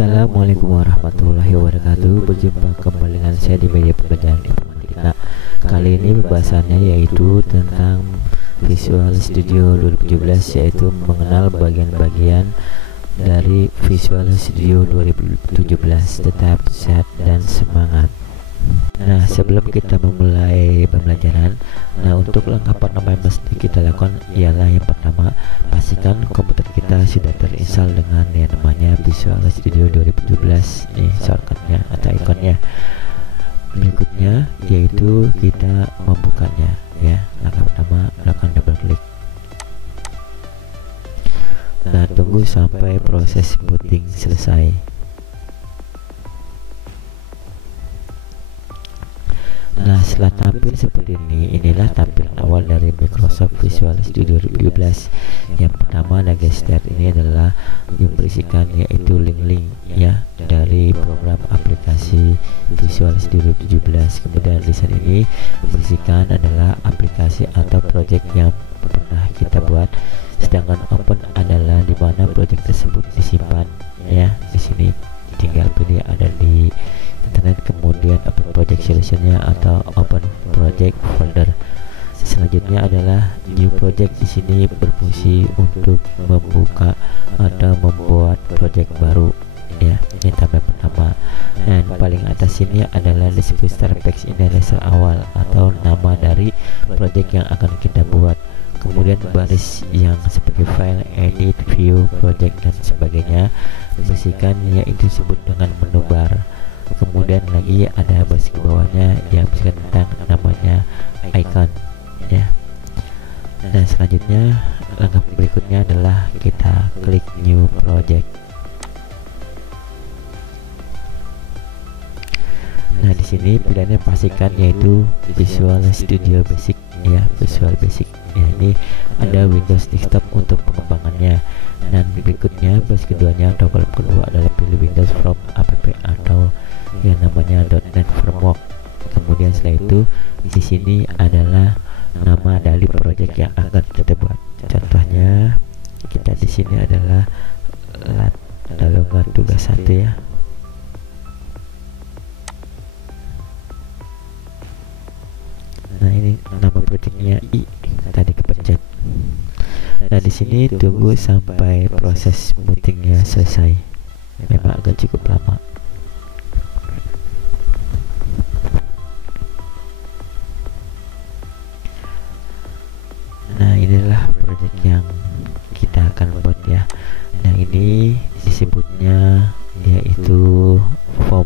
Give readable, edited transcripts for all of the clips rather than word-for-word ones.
Assalamualaikum warahmatullahi wabarakatuh. Berjumpa kembali dengan saya di media pembelajaran informatika. Kali ini pembahasannya yaitu tentang Visual Studio 2017, yaitu mengenal bagian-bagian dari Visual Studio 2017. Tetap sehat dan semangat. Nah, sebelum kita memulai pembelajaran, untuk langkah pertama yang mesti kita lakukan ialah yang pertama, pastikan komputer kita sudah terinstall dengan yang namanya Visual Studio 2017 nih shortcutnya atau ikonnya. Berikutnya yaitu kita membukanya ya. Langkah pertama, lakukan double klik. Nah, tunggu sampai proses booting selesai. Nah, setelah tampil seperti ini, inilah tampilan awal dari Microsoft Visual Studio 2017. Yang pertama ada gesture, ini adalah yang berisikan yaitu link-link ya dari program aplikasi Visual Studio 2017. Kemudian di sini ini berisikan adalah aplikasi atau project yang pernah kita buat. Sedangkan open adalah di mana project tersebut disimpan ya. Di sini tinggal pilih ada di internet, kemudian open project solutionnya atau open project folder. Selanjutnya adalah new project. Di sini berfungsi untuk membuka atau membuat project baru ya. Ini tabel pertama. Dan paling atas ini adalah disebut start text, ini adalah awal atau nama dari project yang akan kita buat. Kemudian baris yang seperti file, edit, view, project dan sebagainya berisikan yaitu disebut dengan menu bar. Kemudian lagi ada baris ke bawahnya yang berisikan tentang namanya icon ya. Dan selanjutnya langkah berikutnya adalah kita klik new project. Nah, di sini pilihannya pastikan yaitu Visual Studio Basic ya, Visual Basic ya. Ini ada Windows Desktop untuk pengembangannya. Dan berikutnya baris keduanya atau kolom kedua adalah pilih Windows from app atau yang namanya .NET Framework. Kemudian setelah itu di sini adalah nama dari project yang akan kita buat. Contohnya kita di sini adalah Latalungan tugas 1 ya. Nah, ini nama projectnya I tadi kepencet. Nah, di sini tunggu sampai proses bootingnya selesai. Memang agak cukup lama. Nah, inilah project yang kita akan buat ya. Nah, ini disebutnya yaitu form,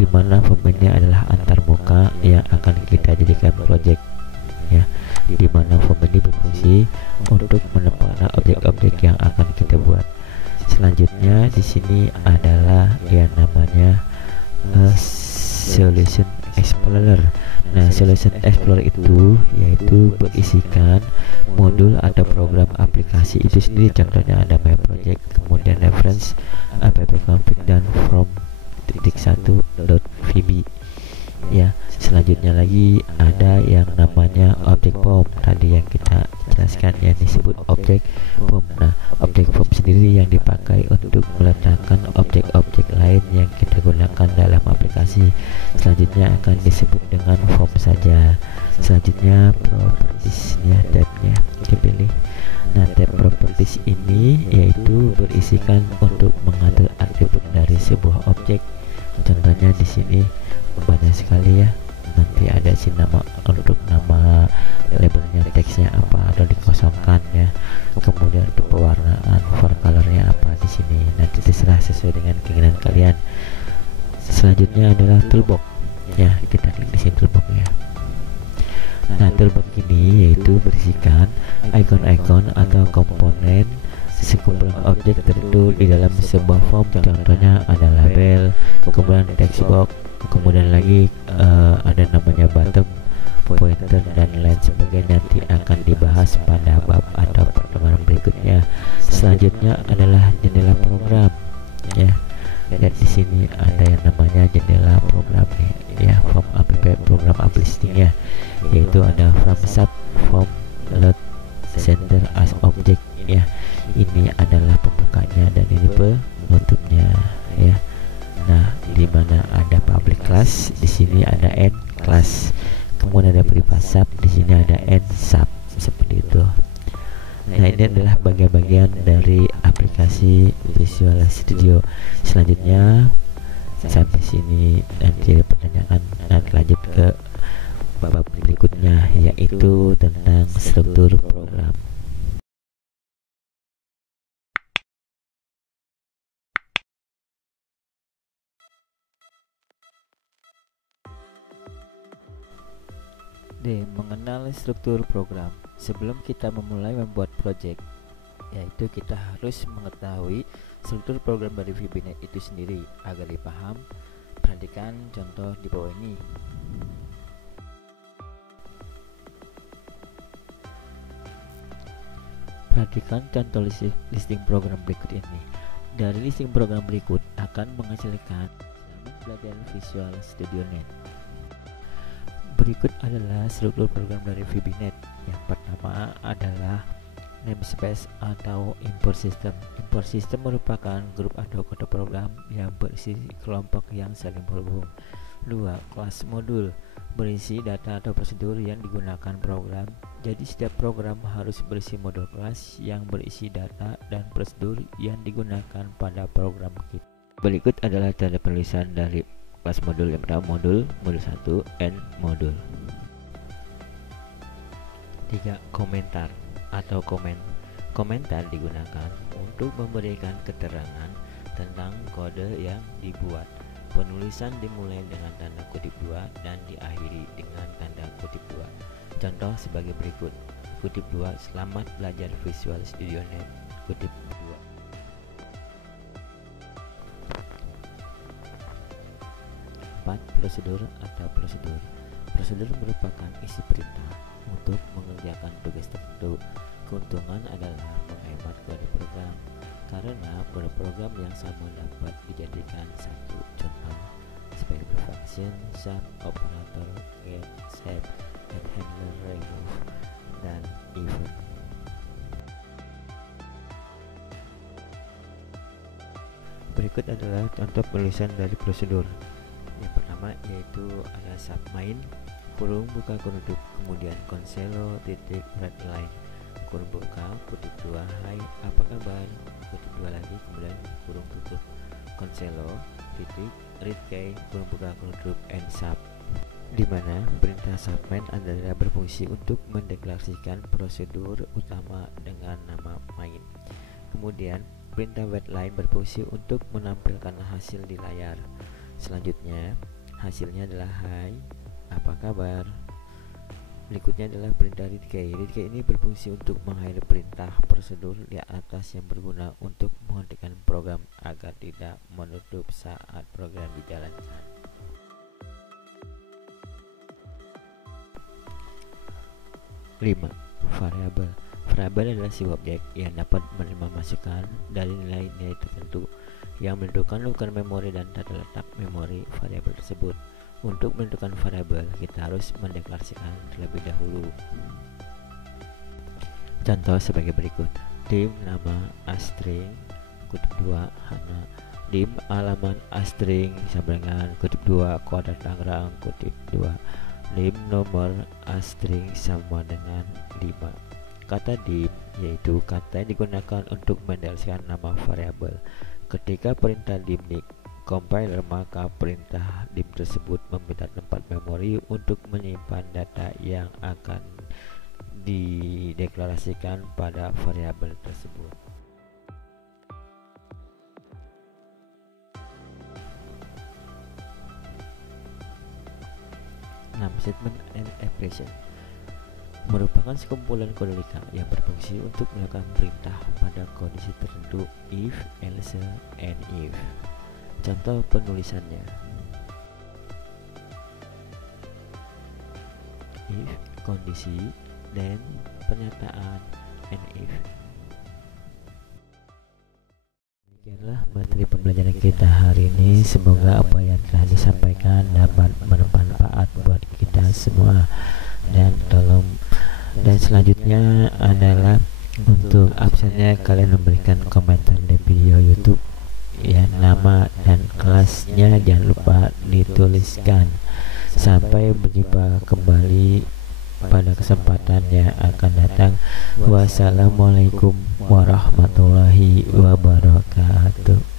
dimana form ini adalah antarmuka yang akan kita jadikan project ya, dimana form ini berfungsi untuk menempatkan objek-objek yang akan kita buat. Selanjutnya di sini adalah yang namanya Solution Explorer. Nah, Solution Explorer itu yaitu berisikan modul atau program aplikasi itu sendiri. Contohnya ada My Project, kemudian reference, appconfig dan from.1.vb ya. Selanjutnya lagi ada yang namanya object form tadi yang kita jelaskan yang disebut object form. Nah, object form sendiri yang dipakai untuk meletakkan objek-objek lain yang kita gunakan dalam aplikasi. Selanjutnya akan disebut dengan form saja. Selanjutnya properties ya, tabnya dipilih. Nah, tab properties ini yaitu berisikan untuk mengatur atribut dari sebuah objek. Contohnya di sini banyak sekali ya. Nanti ada si nama untuk nama labelnya, teksnya apa atau dikosongkan ya. Kemudian untuk pewarnaan font colornya apa di sini. Nanti terserah sesuai dengan keinginan kalian. Selanjutnya adalah toolbox ya. Kita klik di sini toolbox ya. Nah, toolbox ini yaitu berisikan icon-icon atau komponen sekumpulan objek tertentu di dalam sebuah form. Contohnya ada label, kemudian text box, kemudian lagi ada namanya button, pointer dan lain sebagainya. Nanti akan dibahas pada bab atau pertemuan berikutnya. Selanjutnya adalah jendela program ya. Dan di sini ada yang namanya jendela program nih ya, form app program app listing ya, yaitu ada from sub, form, load, center as object ya. Ini adalah pembukanya dan ini penutupnya ya. mana ada public class, di sini ada end class, kemudian ada private sub, di sini ada end sub, seperti itu. Nah, ini adalah bagian-bagian dari aplikasi Visual Studio. Selanjutnya sampai sini nanti pertanyaan dan lanjut ke bab berikutnya, yaitu tentang struktur program. D. Mengenal struktur program. Sebelum kita memulai membuat project, yaitu kita harus mengetahui struktur program dari VBNet itu sendiri agar dipaham. Perhatikan contoh di bawah ini. Perhatikan contoh listing program berikut ini. Dari listing program berikut akan menghasilkan selamat belajar Visual Studio Net. Berikut adalah struktur program dari VBNet. Yang pertama adalah namespace atau import system. Import system merupakan grup atau kode program yang berisi kelompok yang saling berhubung. 2. Kelas modul berisi data atau prosedur yang digunakan program. Jadi setiap program harus berisi modul kelas yang berisi data dan prosedur yang digunakan pada program kita. Berikut adalah tanda penulisan dari kelas modul. Yang pertama modul 1, and modul. 3. Komentar atau komen. Komentar digunakan untuk memberikan keterangan tentang kode yang dibuat. Penulisan dimulai dengan tanda kutip 2 dan diakhiri dengan tanda kutip 2. Contoh sebagai berikut. Kutip 2, selamat belajar Visual Studio Net. Kutip 2. Prosedur atau prosedur. Prosedur merupakan isi perintah untuk mengerjakan tugas tertentu. Keuntungan adalah menghemat kode program karena kode program yang sama dapat dijadikan satu. Contoh sebagai function, sub, operator, get, save, and handler, remove, dan even. Berikut adalah contoh penulisan dari prosedur. Yang pertama yaitu ada submain kurung buka kurung tutup, kemudian konselo titik redline kurung buka kutip 2 hai apa kabar kutip 2 lagi, kemudian kurung tutup konselo titik read key kurung buka kurung tutup and sub, di mana perintah submain adalah berfungsi untuk mendeklarasikan prosedur utama dengan nama main. Kemudian perintah wetline berfungsi untuk menampilkan hasil di layar. Selanjutnya hasilnya adalah hai apa kabar. Berikutnya adalah perintah read key. Read key ini berfungsi untuk meng-hide perintah prosedur di atas yang berguna untuk menghentikan program agar tidak menutup saat program dijalankan. 5. Variabel. Variabel adalah sebuah objek yang dapat menerima masukan dari nilai-nilai tertentu yang menentukan ukuran memori dan tata letak memori variabel tersebut. Untuk menentukan variabel, kita harus mendeklarasikan terlebih dahulu. Contoh sebagai berikut. Dim nama astring kutip 2 hana, dim alaman astring sama dengan kutip 2 kota Tangerang kutip 2, dim nomor astring sama dengan 5. Kata dim yaitu kata yang digunakan untuk mendeklarasikan nama variabel. Ketika perintah dim di compiler, maka perintah dim tersebut meminta tempat memori untuk menyimpan data yang akan dideklarasikan pada variabel tersebut. 6. Statement and expression merupakan sekumpulan kode lika yang berfungsi untuk melakukan perintah pada kondisi tertentu if, else, and if. Contoh penulisannya: if kondisi, then pernyataan, and if. Demikianlah materi pembelajaran kita hari ini. Semoga apa yang telah disampaikan dapat bermanfaat buat kita semua. Dan selanjutnya adalah untuk absennya kalian memberikan komentar di video YouTube ya, nama dan kelasnya jangan lupa dituliskan. Sampai berjumpa kembali pada kesempatan yang akan datang. Wassalamualaikum warahmatullahi wabarakatuh.